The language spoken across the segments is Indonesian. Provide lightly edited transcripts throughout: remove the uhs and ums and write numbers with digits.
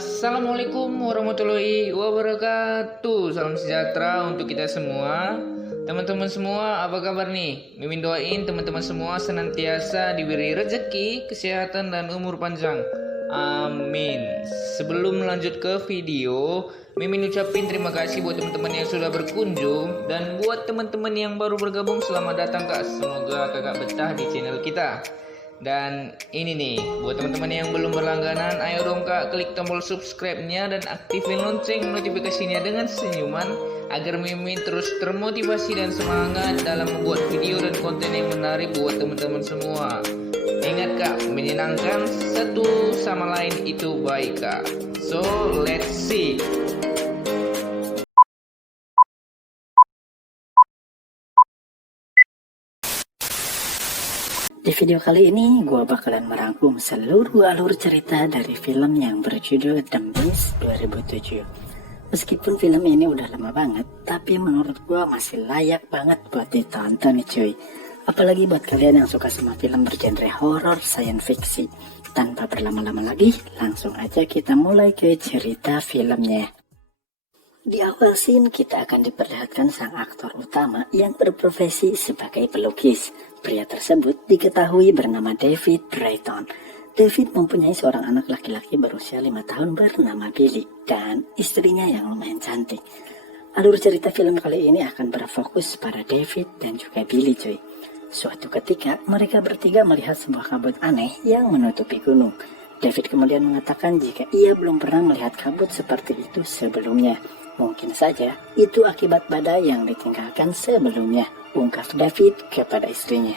Assalamualaikum warahmatullahi wabarakatuh. Salam sejahtera untuk kita semua. Teman-teman semua, apa kabar nih? Mimin doain teman-teman semua senantiasa diberi rezeki, kesehatan, dan umur panjang. Amin. Sebelum lanjut ke video, Mimin ucapin terima kasih buat teman-teman yang sudah berkunjung. Dan buat teman-teman yang baru bergabung, selamat datang kak. Semoga kakak betah di channel kita. Dan ini nih, buat teman-teman yang belum berlangganan, ayo dong kak, klik tombol subscribe-nya dan aktifin lonceng notifikasinya dengan senyuman agar Mimin terus termotivasi dan semangat dalam membuat video dan konten yang menarik buat teman-teman semua. Ingat kak, menyenangkan satu sama lain itu baik kak. So, let's see. Di video kali ini, gue bakalan merangkum seluruh alur cerita dari film yang berjudul The Mist 2007. Meskipun film ini udah lama banget, tapi menurut gue masih layak banget buat ditonton nih cuy. Apalagi buat kalian yang suka sama film bergenre horror science fiction. Tanpa berlama-lama lagi, langsung aja kita mulai ke cerita filmnya. Di awal scene kita akan diperlihatkan sang aktor utama yang berprofesi sebagai pelukis. Pria tersebut diketahui bernama David Drayton. David mempunyai seorang anak laki-laki berusia 5 tahun bernama Billy dan istrinya yang lumayan cantik. Alur cerita film kali ini akan berfokus pada David dan juga Billy cuy. Suatu ketika mereka bertiga melihat sebuah kabut aneh yang menutupi gunung. David kemudian mengatakan jika ia belum pernah melihat kabut seperti itu sebelumnya. Mungkin saja itu akibat badai yang ditinggalkan sebelumnya, ungkap David kepada istrinya.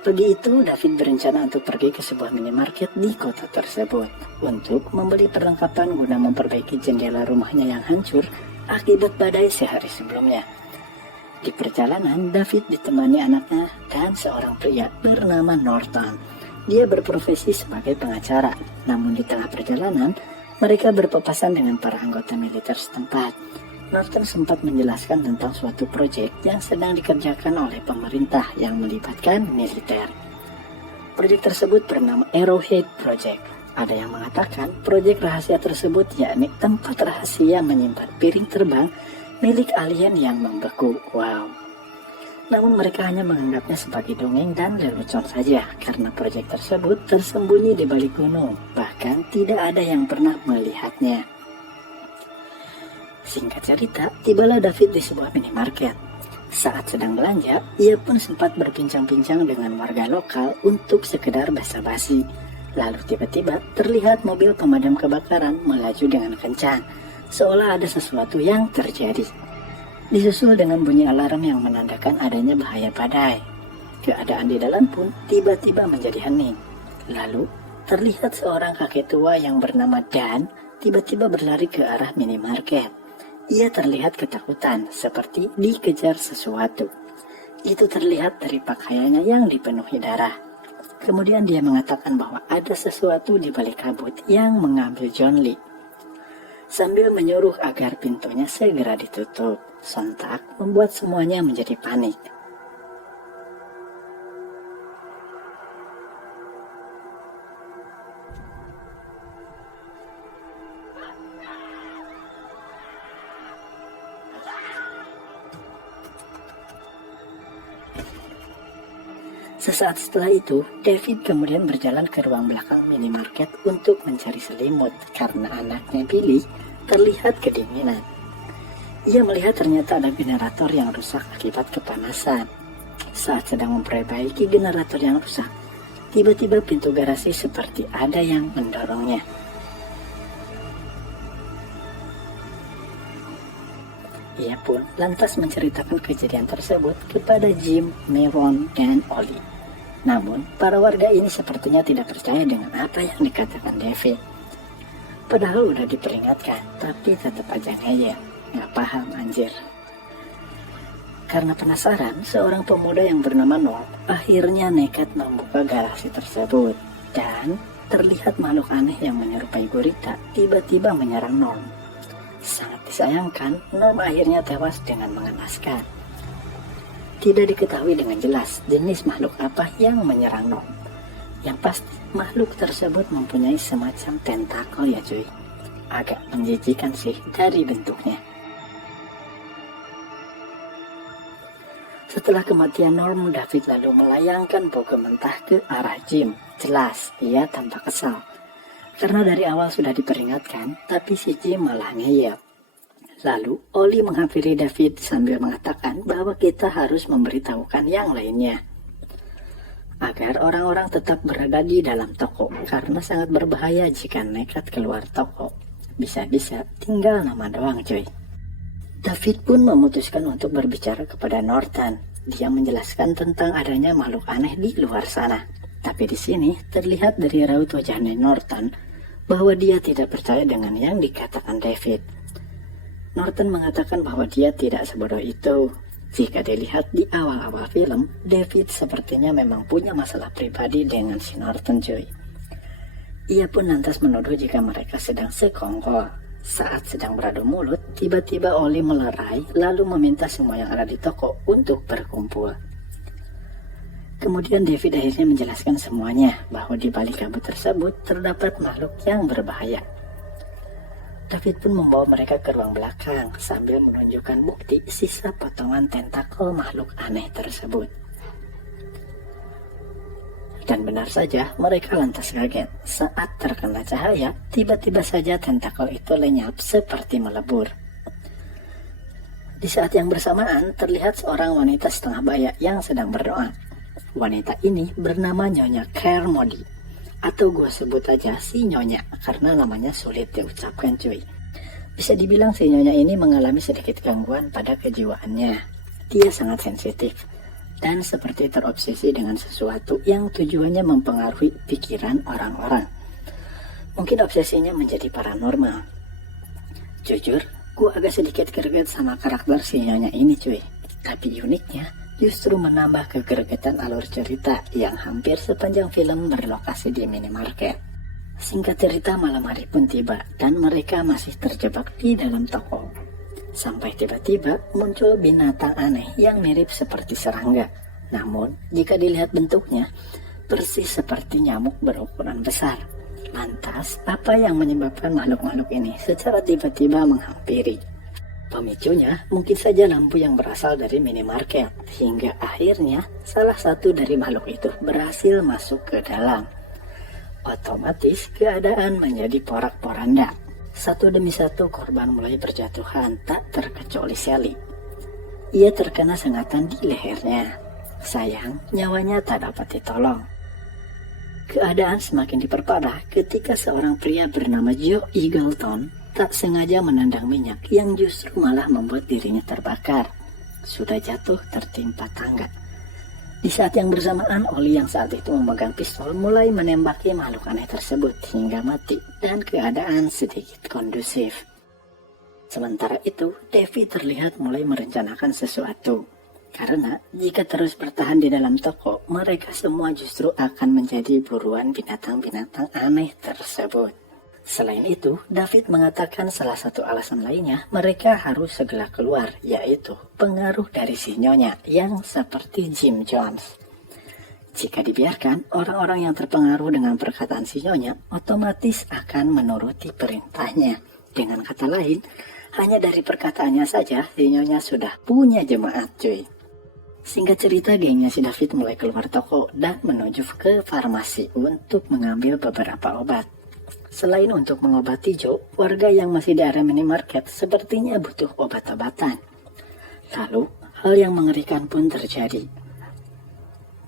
Pagi itu, David berencana untuk pergi ke sebuah minimarket di kota tersebut untuk membeli perlengkapan guna memperbaiki jendela rumahnya yang hancur akibat badai sehari sebelumnya. Di perjalanan, David ditemani anaknya dan seorang pria bernama Norton. Dia berprofesi sebagai pengacara, namun di tengah perjalanan, mereka berpapasan dengan para anggota militer setempat. Norton sempat menjelaskan tentang suatu proyek yang sedang dikerjakan oleh pemerintah yang melibatkan militer. Proyek tersebut bernama Arrowhead Project. Ada yang mengatakan proyek rahasia tersebut yakni tempat rahasia menyimpan piring terbang milik alien yang membeku. Wow. Namun mereka hanya menganggapnya sebagai dongeng dan lelucon saja karena proyek tersebut tersembunyi di balik gunung, bahkan tidak ada yang pernah melihatnya. Singkat cerita, tibalah David di sebuah minimarket. Saat sedang belanja, ia pun sempat berbincang-bincang dengan warga lokal untuk sekedar basa-basi. Lalu tiba-tiba terlihat mobil pemadam kebakaran melaju dengan kencang, seolah ada sesuatu yang terjadi. Disusul dengan bunyi alarm yang menandakan adanya bahaya badai. Keadaan di dalam pun tiba-tiba menjadi hening. Lalu terlihat seorang kakek tua yang bernama Dan tiba-tiba berlari ke arah minimarket. Ia terlihat ketakutan seperti dikejar sesuatu. Itu terlihat dari pakaiannya yang dipenuhi darah. Kemudian dia mengatakan bahwa ada sesuatu di balik kabut yang mengambil John Lee. Sambil menyuruh agar pintunya segera ditutup. Sontak membuat semuanya menjadi panik. Sesaat setelah itu, David kemudian berjalan ke ruang belakang minimarket untuk mencari selimut karena anaknya Billy terlihat kedinginan. Ia melihat ternyata ada generator yang rusak akibat kepanasan. Saat sedang memperbaiki generator yang rusak, tiba-tiba pintu garasi seperti ada yang mendorongnya. Ia pun lantas menceritakan kejadian tersebut kepada Jim, Meron, dan Ollie. Namun, para warga ini sepertinya tidak percaya dengan apa yang dikatakan David. Padahal udah diperingatkan, tapi tetap aja ngeyel. Nggak paham anjir. Karena penasaran, seorang pemuda yang bernama Norm akhirnya nekat membuka garasi tersebut. Dan terlihat makhluk aneh yang menyerupai gurita tiba-tiba menyerang Norm. Sangat disayangkan, Norm akhirnya tewas dengan mengenaskan. Tidak diketahui dengan jelas jenis makhluk apa yang menyerang Norm. Yang pasti makhluk tersebut mempunyai semacam tentakel ya cuy. Agak menjijikan sih dari bentuknya. Setelah kematian Norm, David lalu melayangkan boga mentah ke arah Jim. Jelas, ia tampak kesal. Karena dari awal sudah diperingatkan, tapi si Jim malah ngeyel. Lalu, Oli menghampiri David sambil mengatakan bahwa kita harus memberitahukan yang lainnya. Agar orang-orang tetap berada di dalam toko, karena sangat berbahaya jika nekat keluar toko. Bisa-bisa tinggal nama doang cuy. David pun memutuskan untuk berbicara kepada Norton. Dia menjelaskan tentang adanya makhluk aneh di luar sana. Tapi di sini terlihat dari raut wajahnya Norton bahwa dia tidak percaya dengan yang dikatakan David. Norton mengatakan bahwa dia tidak sebodoh itu. Jika dilihat di awal-awal film, David sepertinya memang punya masalah pribadi dengan si Norton cuy. Ia pun lantas menuduh jika mereka sedang sekongkol. Saat sedang beradu mulut, tiba-tiba Oli melerai lalu meminta semua yang ada di toko untuk berkumpul. Kemudian David akhirnya menjelaskan semuanya bahwa di balik kabut tersebut terdapat makhluk yang berbahaya. David pun membawa mereka ke ruang belakang sambil menunjukkan bukti sisa potongan tentakel makhluk aneh tersebut. Dan benar saja, mereka lantas kaget. Saat terkena cahaya, tiba-tiba saja tentakel itu lenyap seperti melebur. Di saat yang bersamaan, terlihat seorang wanita setengah baya yang sedang berdoa. Wanita ini bernama Nyonya Kermody. Atau gue sebut aja si Nyonya, karena namanya sulit diucapkan cuy. Bisa dibilang si Nyonya ini mengalami sedikit gangguan pada kejiwaannya. Dia sangat sensitif dan seperti terobsesi dengan sesuatu yang tujuannya mempengaruhi pikiran orang-orang. Mungkin obsesinya menjadi paranormal. Jujur, gue agak sedikit greget sama karakter si Nyonya ini cuy. Tapi uniknya, justru menambah kegergetan alur cerita yang hampir sepanjang film berlokasi di minimarket. Singkat cerita, malam hari pun tiba dan mereka masih terjebak di dalam toko. Sampai tiba-tiba muncul binatang aneh yang mirip seperti serangga. Namun, jika dilihat bentuknya, persis seperti nyamuk berukuran besar. Lantas, apa yang menyebabkan makhluk-makhluk ini secara tiba-tiba menghampiri? Pemicunya mungkin saja lampu yang berasal dari minimarket, hingga akhirnya salah satu dari makhluk itu berhasil masuk ke dalam. Otomatis keadaan menjadi porak-poranda. Satu demi satu korban mulai berjatuhan, tak terkecuali Sally. Ia terkena sengatan di lehernya. Sayang, nyawanya tak dapat ditolong. Keadaan semakin diperparah ketika seorang pria bernama Joe Eagleton tak sengaja menendang minyak yang justru malah membuat dirinya terbakar. Sudah jatuh tertimpa tangga. Di saat yang bersamaan, Oli yang saat itu memegang pistol mulai menembaki makhluk aneh tersebut hingga mati dan keadaan sedikit kondusif. Sementara itu, David terlihat mulai merencanakan sesuatu. Karena jika terus bertahan di dalam toko, mereka semua justru akan menjadi buruan binatang-binatang aneh tersebut. Selain itu, David mengatakan salah satu alasan lainnya mereka harus segera keluar, yaitu pengaruh dari si Nyonya yang seperti Jim Jones. Jika dibiarkan, orang-orang yang terpengaruh dengan perkataan si Nyonya otomatis akan menuruti perintahnya. Dengan kata lain, hanya dari perkataannya saja si Nyonya sudah punya jemaat cuy. Singkat cerita, gengnya si David mulai keluar toko dan menuju ke farmasi untuk mengambil beberapa obat. Selain untuk mengobati Joe, warga yang masih di area minimarket sepertinya butuh obat-obatan. Lalu, hal yang mengerikan pun terjadi.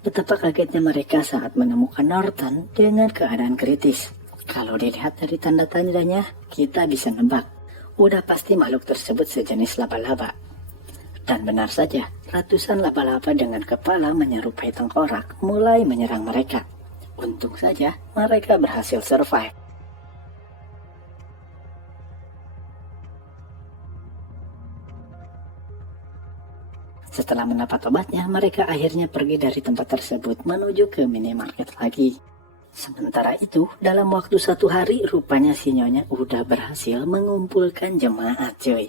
Betapa kagetnya mereka saat menemukan Norton dengan keadaan kritis. Kalau dilihat dari tanda tandanya, kita bisa nebak. Udah pasti makhluk tersebut sejenis laba-laba. Dan benar saja, ratusan laba-laba dengan kepala menyerupai tengkorak mulai menyerang mereka. Untung saja, mereka berhasil survive. Setelah mendapat obatnya, mereka akhirnya pergi dari tempat tersebut menuju ke minimarket lagi. Sementara itu, dalam waktu 1 hari, rupanya si Nyonya udah berhasil mengumpulkan jemaat cuy.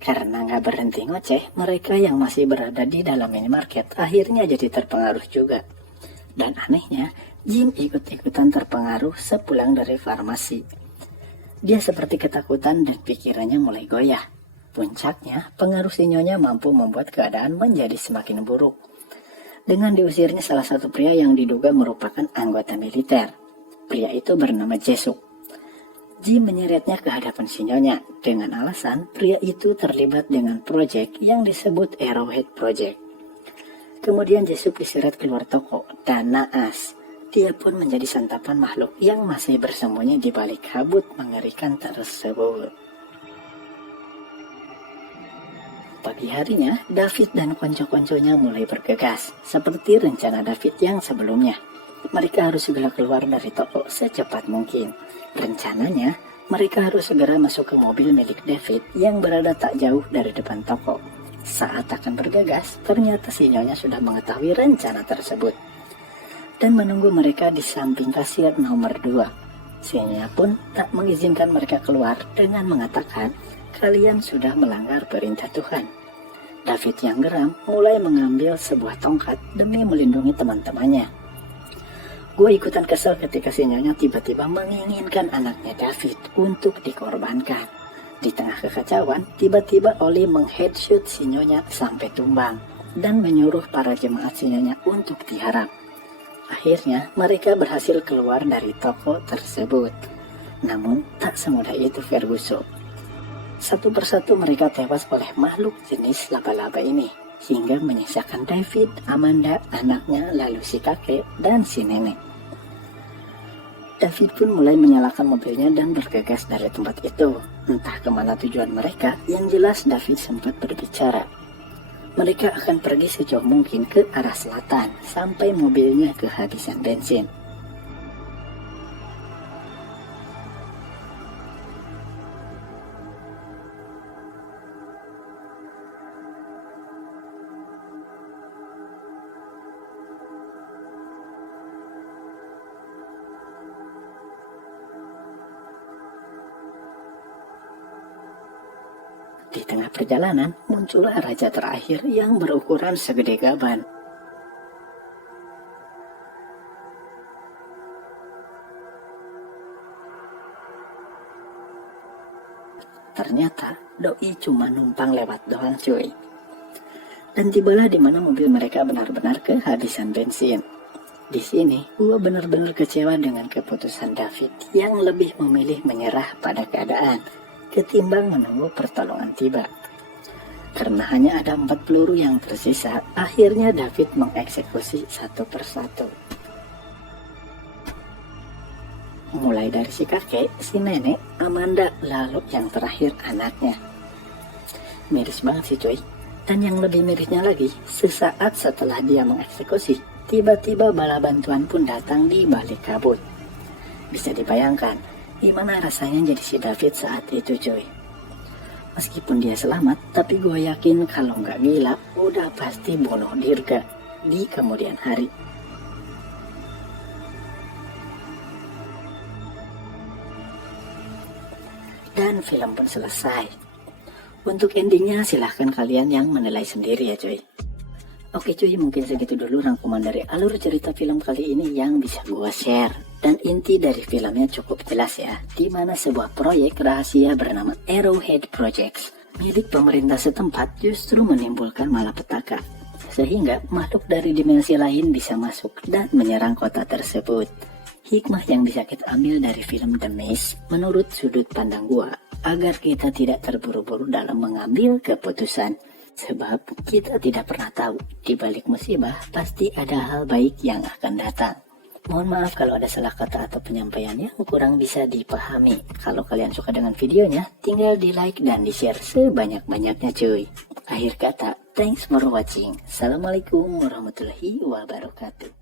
Karena nggak berhenti ngoceh, mereka yang masih berada di dalam minimarket akhirnya jadi terpengaruh juga. Dan anehnya, Jim ikut-ikutan terpengaruh sepulang dari farmasi. Dia seperti ketakutan dan pikirannya mulai goyah. Puncaknya, pengaruh si Nyonya mampu membuat keadaan menjadi semakin buruk. Dengan diusirnya salah satu pria yang diduga merupakan anggota militer. Pria itu bernama Jesuk. Jim menyeretnya ke hadapan si Nyonya dengan alasan pria itu terlibat dengan proyek yang disebut Arrowhead Project. Kemudian Jesuk diseret keluar toko dan naas. Dia pun menjadi santapan makhluk yang masih bersembunyi di balik kabut mengerikan tersebut. Pagi harinya, David dan konco-konconya mulai bergegas, seperti rencana David yang sebelumnya. Mereka harus segera keluar dari toko secepat mungkin. Rencananya, mereka harus segera masuk ke mobil milik David yang berada tak jauh dari depan toko. Saat akan bergegas, ternyata si Nyonya sudah mengetahui rencana tersebut dan menunggu mereka di samping kasir nomor 2. Si Nyonya pun tak mengizinkan mereka keluar dengan mengatakan, "Kalian sudah melanggar perintah Tuhan." David yang geram mulai mengambil sebuah tongkat demi melindungi teman-temannya. Gue ikutan kesal ketika si Nyonya tiba-tiba menginginkan anaknya David untuk dikorbankan. Di tengah kekacauan, tiba-tiba Oli mengheadshot si Nyonya sampai tumbang dan menyuruh para jemaat si Nyonya untuk diharap. Akhirnya, mereka berhasil keluar dari toko tersebut. Namun, tak semudah itu Ferguson. Satu persatu mereka tewas oleh makhluk jenis laba-laba ini, hingga menyisakan David, Amanda, anaknya, lalu si kakek, dan si nenek. David pun mulai menyalakan mobilnya dan bergegas dari tempat itu. Entah kemana tujuan mereka, yang jelas David sempat berbicara. Mereka akan pergi sejauh mungkin ke arah selatan, sampai mobilnya kehabisan bensin. Di tengah perjalanan, muncullah raja terakhir yang berukuran segede gaban. Ternyata, doi cuma numpang lewat doang cuy. Dan tibalah di mana mobil mereka benar-benar kehabisan bensin. Di sini, gua benar-benar kecewa dengan keputusan David yang lebih memilih menyerah pada keadaan ketimbang menunggu pertolongan tiba. Karena hanya ada 4 peluru yang tersisa, akhirnya David mengeksekusi satu persatu. Mulai dari si kakek, si nenek, Amanda, lalu yang terakhir anaknya. Miris banget sih cuy. Dan yang lebih mirisnya lagi, sesaat setelah dia mengeksekusi, tiba-tiba bala bantuan pun datang di balik kabut. Bisa dibayangkan gimana rasanya jadi si David saat itu cuy. Meskipun dia selamat, tapi gue yakin kalau nggak gila, udah pasti bunuh Dirga di kemudian hari. Dan film pun selesai. Untuk endingnya silahkan kalian yang menilai sendiri ya cuy. Oke cuy, mungkin segitu dulu rangkuman dari alur cerita film kali ini yang bisa gua share. Dan inti dari filmnya cukup jelas ya, di mana sebuah proyek rahasia bernama Arrowhead Projects milik pemerintah setempat justru menimbulkan malapetaka, sehingga makhluk dari dimensi lain bisa masuk dan menyerang kota tersebut. Hikmah yang bisa kita ambil dari film The Mist menurut sudut pandang gua, agar kita tidak terburu-buru dalam mengambil keputusan. Sebab kita tidak pernah tahu, di balik musibah pasti ada hal baik yang akan datang. Mohon maaf kalau ada salah kata atau penyampaian yang kurang bisa dipahami. Kalau kalian suka dengan videonya, tinggal di like dan di share sebanyak-banyaknya cuy. Akhir kata, thanks for watching. Assalamualaikum warahmatullahi wabarakatuh.